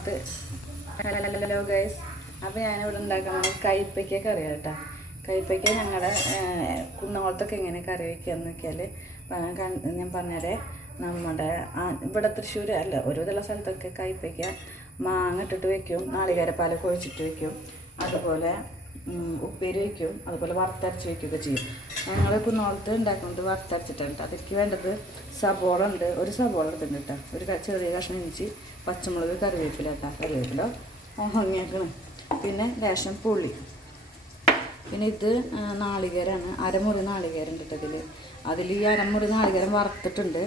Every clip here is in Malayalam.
അത്. ഹലോ ഗൈസ് അപ്പോൾ ഞാനിവിടെ ഉണ്ടാക്കാൻ കയ്പയ്ക്ക കറി കേട്ടോ. കയ്പയ്ക്ക ഞങ്ങളുടെ കുന്നകുളത്തൊക്കെ എങ്ങനെ കറി വയ്ക്കുകയെന്ന് വെച്ചാൽ ഞാൻ പറഞ്ഞേരെ നമ്മുടെ ഇവിടെ തൃശ്ശൂർ അല്ല ചില സ്ഥലത്തൊക്കെ കയ്പയ്ക്ക മാങ്ങ ഇട്ടിട്ട് വയ്ക്കും നാളികേരപ്പാലൊക്കെ ഒഴിച്ചിട്ട് വയ്ക്കും അതുപോലെ ഉപ്പേരി വയ്ക്കും അതുപോലെ വറുത്തരച്ച് വയ്ക്കുകയൊക്കെ ചെയ്യും. ഞങ്ങൾ കുന്നോളത്ത് ഉണ്ടാക്കുന്നത് വറുത്തരച്ചിട്ടാണ് കേട്ടോ. അതിലേക്ക് വേണ്ടത് സബോള ഉണ്ട്. ഒരു സബോള എടുത്തിട്ടുണ്ട് കേട്ടോ. ഒരു ക- ചെറിയ കഷ്ണം ഇഞ്ചി പച്ചമുളക് കറിവേപ്പില കേട്ടോ. കറിവേപ്പില. ഉണങ്ങിയേക്കണ് പിന്നെ ലേശം പുളി. പിന്നെ ഇത് നാളികേരാണ്. അരമുറി നാളികേരം ഇതിൽ അതിൽ ഈ അരമുറി നാളികേരം വറുത്തിട്ടുണ്ട്.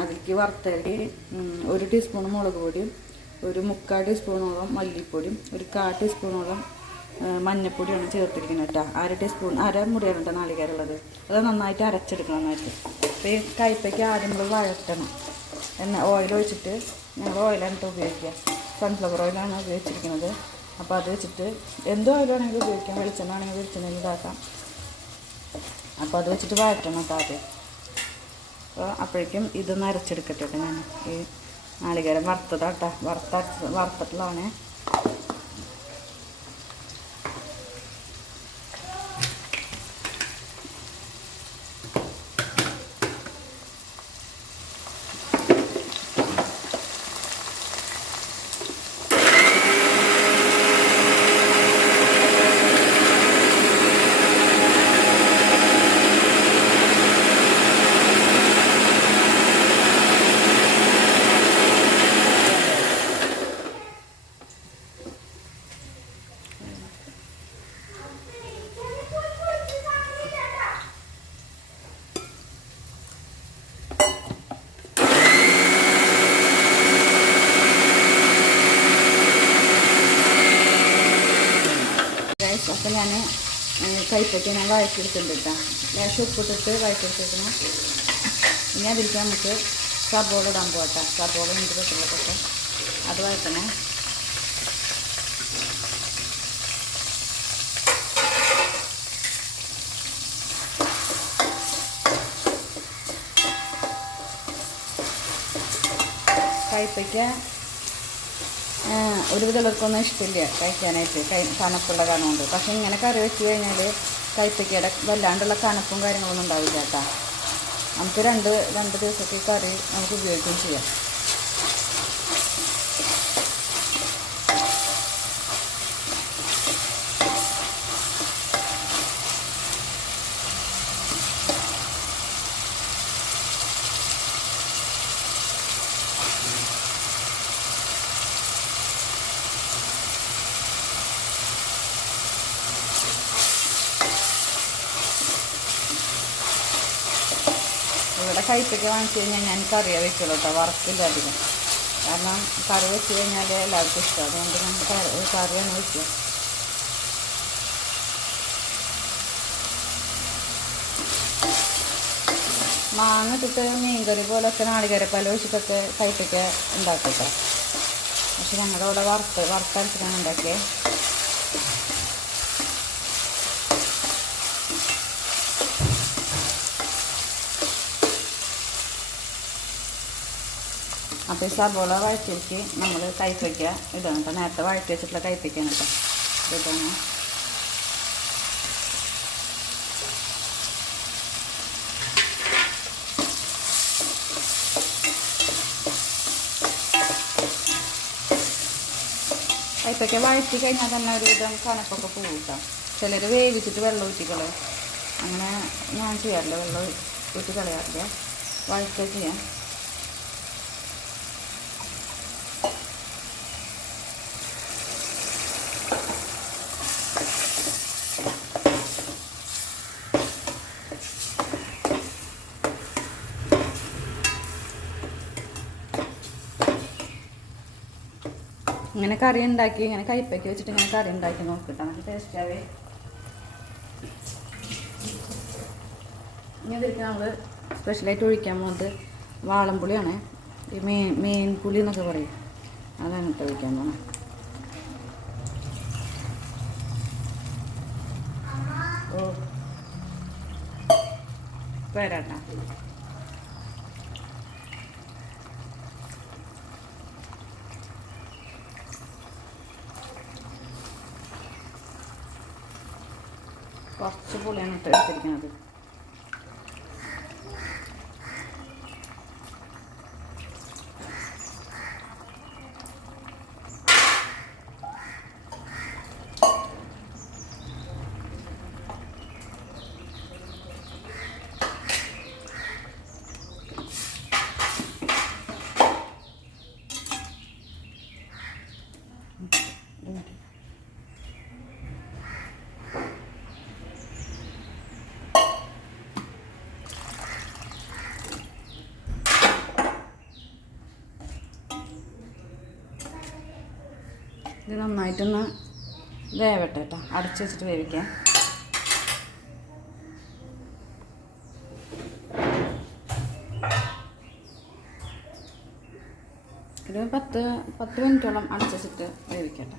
അതിലേക്ക് വറുത്തരി ഒരു ടീസ്പൂൺ മുളക് പൊടിയും ഒരു മുക്കാൽ ടീസ്പൂണോളം മല്ലിപ്പൊടിയും ഒരു കാൽ ടീസ്പൂണോളം മഞ്ഞപ്പൊടിയാണ് ചേർത്തിരിക്കുന്നത് കേട്ടോ. അര ടീസ്പൂൺ അര മുറിയാണ് കേട്ടോ നാളികേരം ഉള്ളത് അത് നന്നായിട്ട് അരച്ചെടുക്കണം നന്നായിട്ട് അപ്പോൾ ഈ കയ്പ്പയ്ക്ക് ആദ്യം നമ്മൾ വഴറ്റണം. എണ്ണ ഓയിൽ ഒഴിച്ചിട്ട് ഞങ്ങൾ ഓയിലാണ് കേട്ടോ ഉപയോഗിക്കുക. സൺഫ്ലവർ ഓയിലാണ് ഉപയോഗിച്ചിരിക്കുന്നത്. അപ്പോൾ അത് വെച്ചിട്ട് എന്ത് ഓയിലാണെങ്കിലും ഉപയോഗിക്കാം. വെളിച്ചെണ്ണ ആണെങ്കിൽ വെളിച്ചെണ്ണയിൽ ഇതാക്കാം. അപ്പോൾ അത് വെച്ചിട്ട് വഴറ്റണം കേട്ടോ ആദ്യം. അപ്പോൾ അപ്പോഴേക്കും ഇതൊന്ന് അരച്ചെടുക്കട്ടെ കേട്ടോ ഞാൻ ഈ നാളികേരം വറുത്തതാട്ടോ വറുത്ത വറുത്തിട്ടുള്ളതാണേ ഗൈസ് അപ്പോൾ ഞാൻ കൈപ്പറ്റി ഞാൻ വഴറ്റിയെടുത്തിട്ടുണ്ട് കേട്ടോ. ലേശം ഉപ്പിട്ടിട്ട് വഴറ്റിയെടുത്തിരിക്കണം ഇനി അതിലേക്ക് നമുക്ക് സബോള ഇടാൻ പോകട്ടെ സബോള ഉണ്ട് പറ്റുമ്പോഴൊക്കെ അത് വഴറ്റണേ. കയ്പ്പയ്ക്ക ഒരു വിധവർക്കൊന്നും ഇഷ്ടമില്ല കഴിക്കാനായിട്ട്. കൈ കനപ്പുള്ള കനമുണ്ട് പക്ഷെ ഇങ്ങനെ കറി വെച്ച് കഴിഞ്ഞാൽ കയ്പ്പയ്ക്കയുടെ വല്ലാണ്ടുള്ള കനപ്പും കാര്യങ്ങളൊന്നും ഉണ്ടാവില്ല കേട്ടോ. നമുക്ക് രണ്ട് രണ്ട് ദിവസത്തെ കറി നമുക്ക് ഉപയോഗിക്കുകയും ചെയ്യാം. കയ്പയ്ക്ക വാങ്ങിച്ചു കഴിഞ്ഞാൽ ഞാൻ കറിയാ വെക്കുള്ളൂ കേട്ടോ വറക്കില്ല അധികം. കാരണം കറി വെച്ച് കഴിഞ്ഞാൽ എല്ലാവർക്കും ഇഷ്ടം അതുകൊണ്ട് ഞാൻ കറി കറിയാണ് വെക്കുക മാങ്ങ ഇട്ടിട്ട് മീൻകറി പോലൊക്കെ നാളികേരപ്പാല ഒഴിച്ചിട്ടൊക്കെ ടൈപ്പൊക്കെ ഉണ്ടാക്കും കേട്ടോ പക്ഷെ ഞങ്ങളുടെ ഇവിടെ വറുത്ത് വറുത്തരച്ചിട്ടാണ് ഉണ്ടാക്കിയത് അപ്പോൾ ഈ സബോള വഴറ്റിലേക്ക് നമ്മൾ കൈപ്പയ്ക്ക ഇടണം കേട്ടോ. നേരത്തെ വഴറ്റി വെച്ചിട്ടുള്ള കൈപ്പയ്ക്കാണ് കേട്ടോ. ഇതാണ് കൈപ്പയ്ക്ക വഴറ്റി കഴിഞ്ഞാൽ തന്നെ ഒരുവിധം കണക്കൊക്കെ പോകും കേട്ടോ. ചിലർ വേവിച്ചിട്ട് വെള്ളം ഊറ്റിക്കളെ. അങ്ങനെ ഞാൻ ചെയ്യാറില്ല. വെള്ളം ഊറ്റി കളയാറില്ല. വഴറ്റുക ചെയ്യാം. ഇങ്ങനെ കറി ഉണ്ടാക്കി ഇങ്ങനെ കയ്പ്പയ്ക്ക് വെച്ചിട്ട് ഇങ്ങനെ കറി ഉണ്ടാക്കി നോക്കിട്ടോ. നല്ല ടേസ്റ്റ് ആവേ ഇനി ഇതിലേക്ക് നമ്മൾ സ്പെഷ്യലായിട്ട് ഒഴിക്കാൻ പോകുന്നത് വാളംപുളിയാണ്. ഈ മീൻ മീൻ പുളി എന്നൊക്കെ പറയും. അതാണ് ഇട്ട് ഒഴിക്കാൻ പോകുന്നത് ഓ. വരാട്ടാ. കുറച്ച് പുളിയാണ് ഇട്ട് ഇത് നന്നായിട്ടൊന്ന് വേവട്ടെ കേട്ടോ അടച്ചു വെച്ചിട്ട് വേവിക്കാം. ഇത് പത്ത് പത്ത് മിനിറ്റോളം അടച്ചു വെച്ചിട്ട് വേവിക്കട്ടെ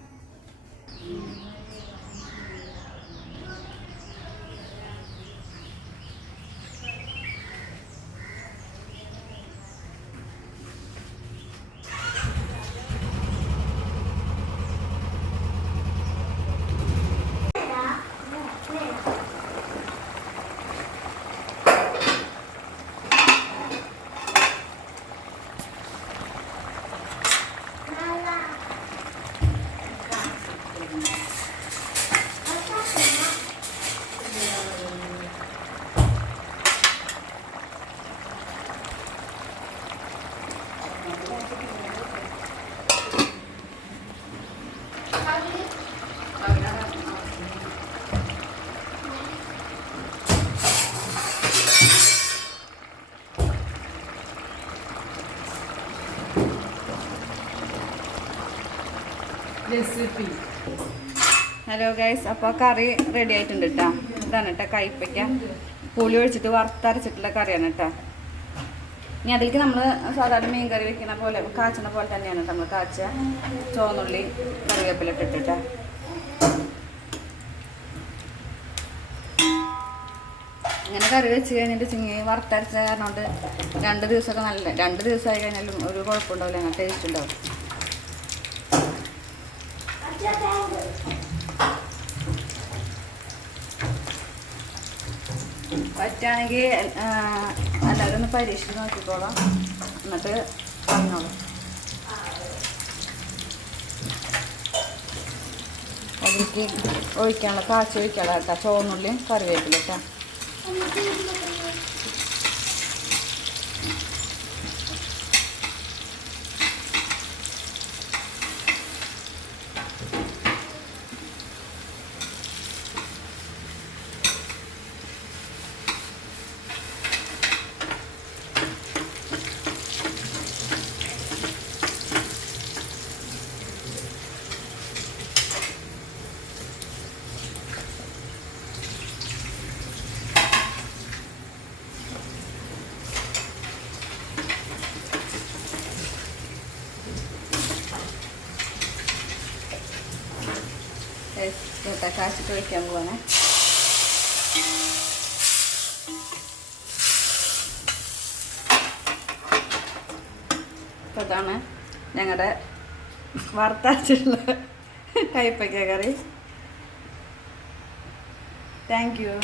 റെസിപ്പി ഹലോ ഗൈസ് അപ്പോൾ കറി റെഡി ആയിട്ടുണ്ട് കേട്ടോ ഇതാണ് കേട്ടോ കയ്പ്പയ്ക്ക പുളി ഒഴിച്ചിട്ട് വറുത്തരച്ചിട്ടുള്ള കറിയാണ് കേട്ടോ ഇനി അതിലേക്ക് നമ്മൾ സാധാരണ മീൻ കറി വെക്കുന്ന പോലെ കാച്ചണ പോലെ തന്നെയാണ് നമ്മൾ കാച്ച. ചോന്നുള്ളി കറിവേപ്പില ഇട്ടിട്ട് ഇങ്ങനെ കറി വെച്ച് കഴിഞ്ഞിട്ട് ചിങ്ങി വറുത്തരച്ച കാരണം കൊണ്ട് രണ്ട് ദിവസമൊക്കെ നല്ല രണ്ട് ദിവസമായി കഴിഞ്ഞാലും ഒരു കുഴപ്പമുണ്ടാവില്ല അങ്ങനെ ടേസ്റ്റ് ഉണ്ടാവും പറ്റുകയാണെങ്കിൽ എല്ലാവരും ഒന്ന് പരീക്ഷിച്ച് നോക്കിക്കോളാം. എന്നിട്ട് പറഞ്ഞോളൂ. അതിലേക്ക് ഒഴിക്കാനുള്ള കാച്ചി ഒഴിക്കാനുള്ള കേട്ടോ ചുവന്നുള്ളിയും കറിവേപ്പില കേട്ടോ. കാച്ചിട്ട് വയ്ക്കാൻ പോവാണേ. അപ്പോൾ അതാണ് ഞങ്ങളുടെ വറുത്തരച്ചിട്ടുള്ള കയ്പ്പയ്ക്ക കറി. Thank you